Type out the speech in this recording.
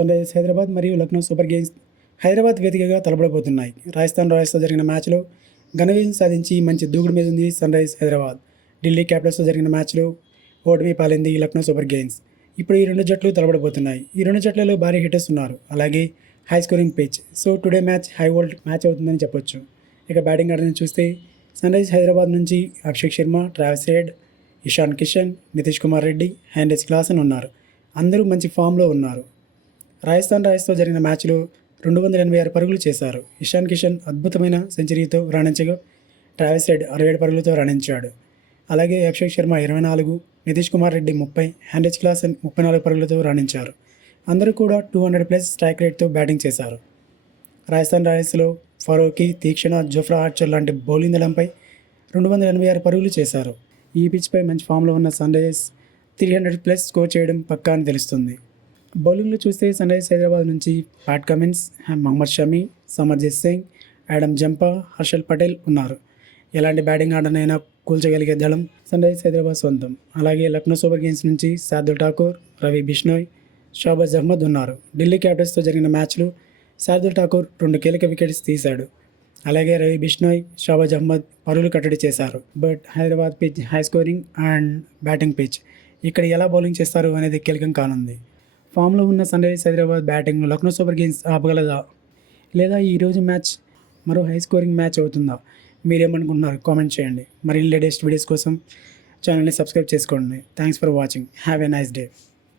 Sun Risers Hyderabad మరియు Lucknow Super Kings Hyderabad వేదికగా తలపడబోతున్నాయి. రాజస్థాన్ రాయల్స్తో జరిగిన మ్యాచ్లో ఘన విజయం సాధించి మంచి దూకుడు మీద ఉంది సన్ రైజర్స్ హైదరాబాద్. ఢిల్లీ క్యాపిటల్స్తో జరిగిన మ్యాచ్లో ఓటమి పాలైంది లక్నో సూపర్ కింగ్స్. ఇప్పుడు ఈ రెండు జట్లు తలపడబోతున్నాయి. ఈ రెండు జట్లలో భారీ హిట్టర్స్ ఉన్నారు, అలాగే high scoring pitch. So today match high volt match అవుతుందని చెప్పొచ్చు. ఇక బ్యాటింగ్ ఆర్డర్ని చూస్తే సన్ రైజర్స్ హైదరాబాద్ నుంచి Abhishek Sharma, Travis head, Ishan Kishan, Nitish Kumar Reddy, Heinrich Klaasen ఉన్నారు. అందరూ మంచి ఫామ్లో ఉన్నారు. రాజస్థాన్ రాయల్స్తో జరిగిన మ్యాచ్లో 286 పరుగులు చేశారు. ఇషాన్ కిషన్ అద్భుతమైన సెంచరీతో రాణించగా ట్రావిస్ హెడ్ 67 పరుగులతో రాణించాడు. అలాగే అభిషేక్ శర్మ 24, నితీష్ కుమార్ రెడ్డి 30, హెన్రిచ్ క్లాసన్ 34 పరుగులతో రాణించారు. అందరూ కూడా 200+ స్ట్రైక్ రేట్తో బ్యాటింగ్ చేశారు. రాజస్థాన్ రాయల్స్లో ఫరూకీ, తీక్షణ, జోఫ్రా ఆర్చర్ లాంటి బౌలింగ్ దళంపై 286 పరుగులు చేశారు. ఈ పిచ్పై మంచి ఫామ్లో ఉన్న సన్ రైజర్స్ 300+ స్కోర్ చేయడం పక్కా అని తెలుస్తుంది. బౌలింగ్లో చూస్తే సన్ రైజర్స్ హైదరాబాద్ నుంచి Pat Cummins, Mohammed Shami, Samarjit Singh, Adam Zampa, Harshal Patel ఉన్నారు. ఎలాంటి బ్యాటింగ్ ఆర్డర్నైనా కూల్చగలిగే దళం సన్ రైజర్స్ హైదరాబాద్ సొంతం. అలాగే లక్నో సూపర్ కింగ్స్ నుంచి శార్దుల్ ఠాకూర్, రవి బిష్నోయ్, షాబాజ్ అహ్మద్ ఉన్నారు. ఢిల్లీ క్యాపిటల్స్తో జరిగిన మ్యాచ్లో శార్దుల్ ఠాకూర్ 2 కీలక వికెట్స్ తీశాడు. అలాగే రవి బిష్నోయ్, షాబాజ్ అహ్మద్ పరుగులు కట్టడి చేశారు. But Hyderabad pitch high scoring and batting pitch. ఇక్కడ ఎలా బౌలింగ్ చేస్తారు అనేది కీలకం కానుంది. ఫామ్లో ఉన్న Sunrisers Hyderabad batting Lucknow Super Kings ఆపగలదా, లేదా ఈరోజు మ్యాచ్ మరో హై స్కోరింగ్ మ్యాచ్ అవుతుందా? మీరేమనుకుంటున్నారు? కామెంట్ చేయండి. మరిన్ని లేటెస్ట్ వీడియోస్ కోసం ఛానల్ని సబ్స్క్రైబ్ చేసుకోండి. Thanks for watching. Have a nice day.